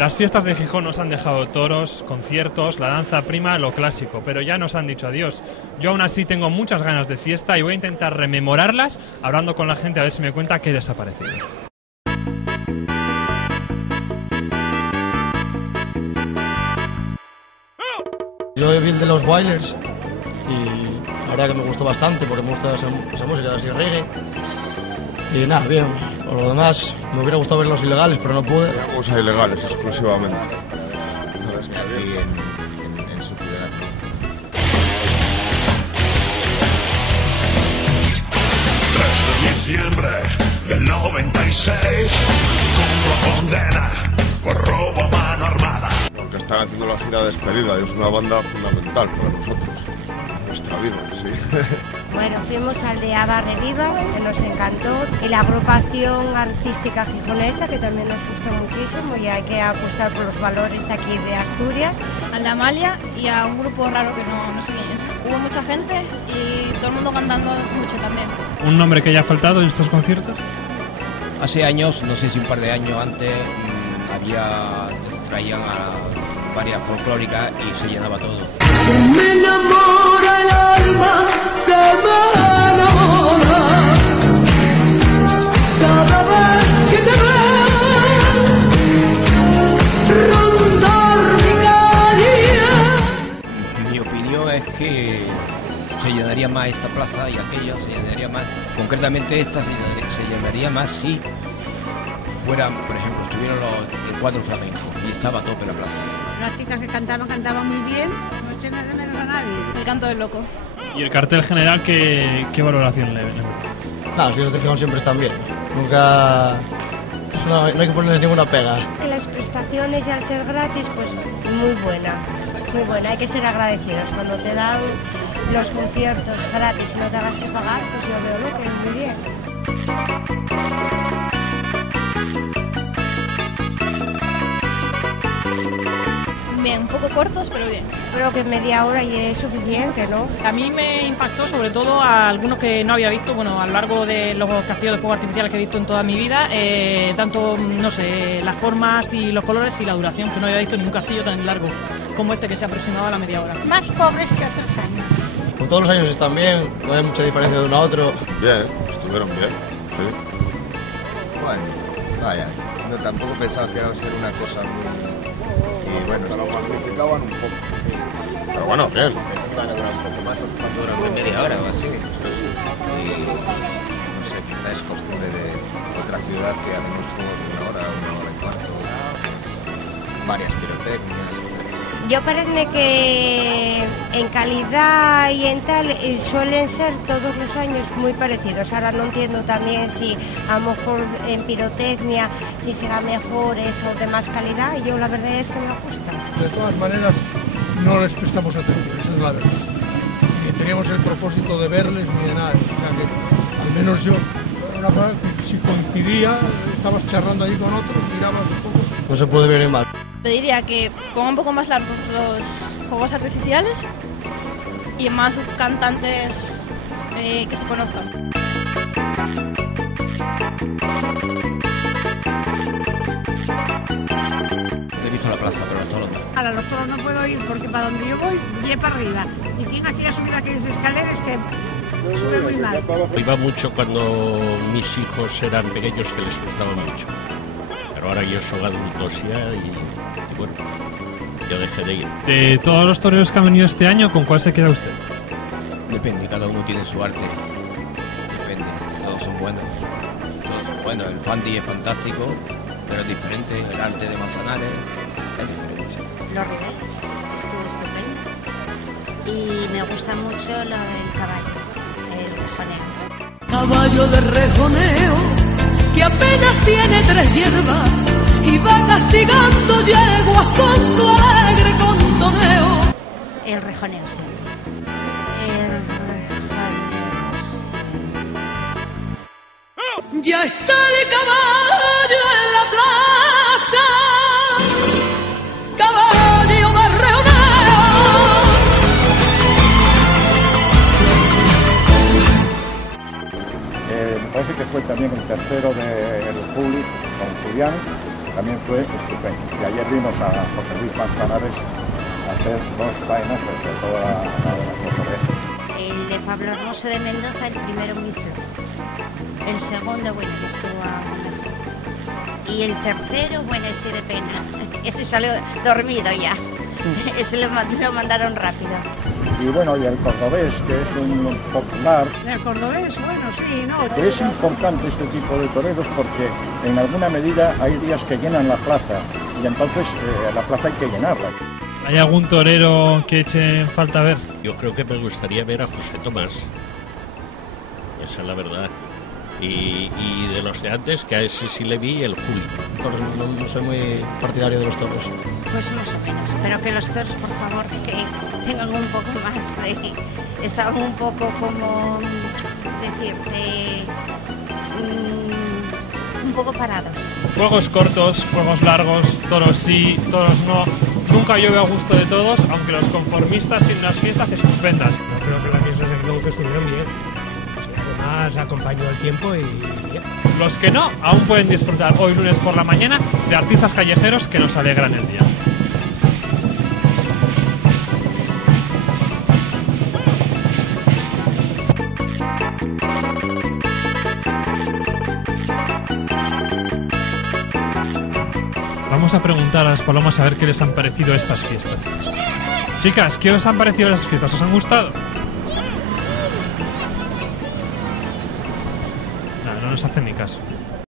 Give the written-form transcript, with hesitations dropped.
Las fiestas de Gijón nos han dejado toros, conciertos, la danza prima, lo clásico, pero ya nos han dicho adiós. Yo aún así tengo muchas ganas de fiesta y voy a intentar rememorarlas hablando con la gente a ver si me cuenta qué desaparecido. Yo vi el de los Wailers y la verdad que me gustó bastante porque me gusta esa música así reggae. Y nada, bien. Por lo demás, me hubiera gustado ver los ilegales, pero no pude. Vamos a ilegales exclusivamente. Aquí en su ciudad. 3 de diciembre del 96, con condena por robo a mano armada. Porque están haciendo la gira de despedida y es una banda fundamental para nosotros, nuestra vida, sí. Bueno, fuimos al de Ava Reviva, que nos encantó, y la agrupación artística gijonesa, que también nos gustó muchísimo, y hay que apostar por los valores de aquí de Asturias. Al de Amalia y a un grupo raro que no sé quién es. Hubo mucha gente y todo el mundo cantando mucho también. ¿Un nombre que haya faltado en estos conciertos? Hace años, no sé si un par de años antes, traían a varias folclóricas y se llenaba todo. Me enamora el alma, se me enamora cada vez que te veo rondar mi calle. Mi opinión es que se llenaría más esta plaza y aquella, se llenaría más, concretamente esta se llenaría más si fueran, por ejemplo, estuvieron los cuadros flamencos y estaba a tope la plaza. Las chicas que cantaban muy bien, no eché nada de menos a nadie. El canto del loco. ¿Y el cartel general qué valoración le ven? Nada, los de Gijón siempre están bien. Nunca... No hay que ponerles ninguna pega. Las prestaciones y al ser gratis, pues muy buena, muy buena. Hay que ser agradecidos. Cuando te dan los conciertos gratis y no te hagas que pagar, pues yo veo lo que es muy bien. Bien, un poco cortos, pero bien. Creo que media hora y es suficiente, ¿no? A mí me impactó sobre todo a algunos que no había visto, bueno, a lo largo de los castillos de fuego artificiales que he visto en toda mi vida, tanto, no sé, las formas y los colores y la duración, que no había visto ningún castillo tan largo como este que se aproximaba a la media hora. Más pobres que otros años. Como todos los años están bien, no hay mucha diferencia de uno a otro. Bien, estuvieron bien, sí. Bueno, vaya, no, tampoco pensaba que iba a ser una cosa muy... Y bueno, lo magnificaban un poco. Sí. Pero bueno, bien. Van a durar un poco más, porque duran media hora o así. Y no sé, quizás es costumbre de otra ciudad que hacemos fuego de una hora y cuarto. Varias pirotecnias. Yo parece que en calidad y en tal suelen ser todos los años muy parecidos. Ahora no entiendo también si a lo mejor en pirotecnia si será mejor eso de más calidad. Y yo la verdad es que me gusta. De todas maneras no les prestamos atención, esa es la verdad. Ni teníamos el propósito de verles ni de nada. O sea que al menos yo, una cosa que si coincidía, estabas charlando ahí con otros, mirabas un poco. No se puede ver más. Te diría que ponga un poco más largos los juegos artificiales y más cantantes que se conozcan. He visto la plaza, pero los toros no. Ahora los toros no puedo ir porque para donde yo voy, voy para arriba. Y tiene aquella subida, aquellas escaleras que sube muy mal. Iba mucho cuando mis hijos eran pequeños, que les gustaba mucho. Pero ahora yo soy adultos ya y bueno, yo dejé de ir. De todos los toreros que han venido este año, ¿con cuál se queda usted? Depende, cada uno tiene su arte. Depende, todos son buenos. Todos son buenos. El Fandi es fantástico, pero es diferente. El arte de Manzanares es diferente. Los Riberos, estuvo estupendo. Y me gusta mucho lo del caballo, el rejoneo. Caballo de rejoneo que apenas tiene 3 hierbas y va castigando yeguas con su alegre contoneo. El rejoneo, sí. Ya está el caballo en la plaza, caballo de rejoneo. Me parece que fue también el tercero del Public con Julián. también fue estupendo. Y ayer vimos a José Luis Manzanares hacer 2 faenas sobre toda la orejas. El de Pablo Hermoso de Mendoza, el primero muy flojo. El segundo, bueno, que estuvo mejor. Y el tercero, bueno, ese de pena. Ese salió dormido ya. Ese lo mandaron rápido. Y bueno, y el cordobés, que es un popular. El cordobés, bueno, sí, no. Que es importante este tipo de toreros porque en alguna medida hay días que llenan la plaza y entonces la plaza hay que llenarla. ¿Hay algún torero que eche falta ver? Yo creo que me gustaría ver a José Tomás. Esa es la verdad. Y de los de antes, que a ese sí le vi, el Julio. No soy muy partidario de los toros. Pues más o menos. Pero que los toros, por favor, que tengan un poco más de... Estaban un poco como... decirte... un poco parados. Juegos cortos, juegos largos, toros sí, toros no. Nunca llueve a gusto de todos, aunque los conformistas tienen unas fiestas estupendas. Yo creo que las fiestas de Globo estuvieron bien. Además, acompañó el tiempo y bien. Los que no, aún pueden disfrutar hoy lunes por la mañana de artistas callejeros que nos alegran el día. Vamos a preguntar a las palomas a ver qué les han parecido estas fiestas. Chicas, ¿qué os han parecido las fiestas? ¿Os han gustado? No nos hacen ni caso.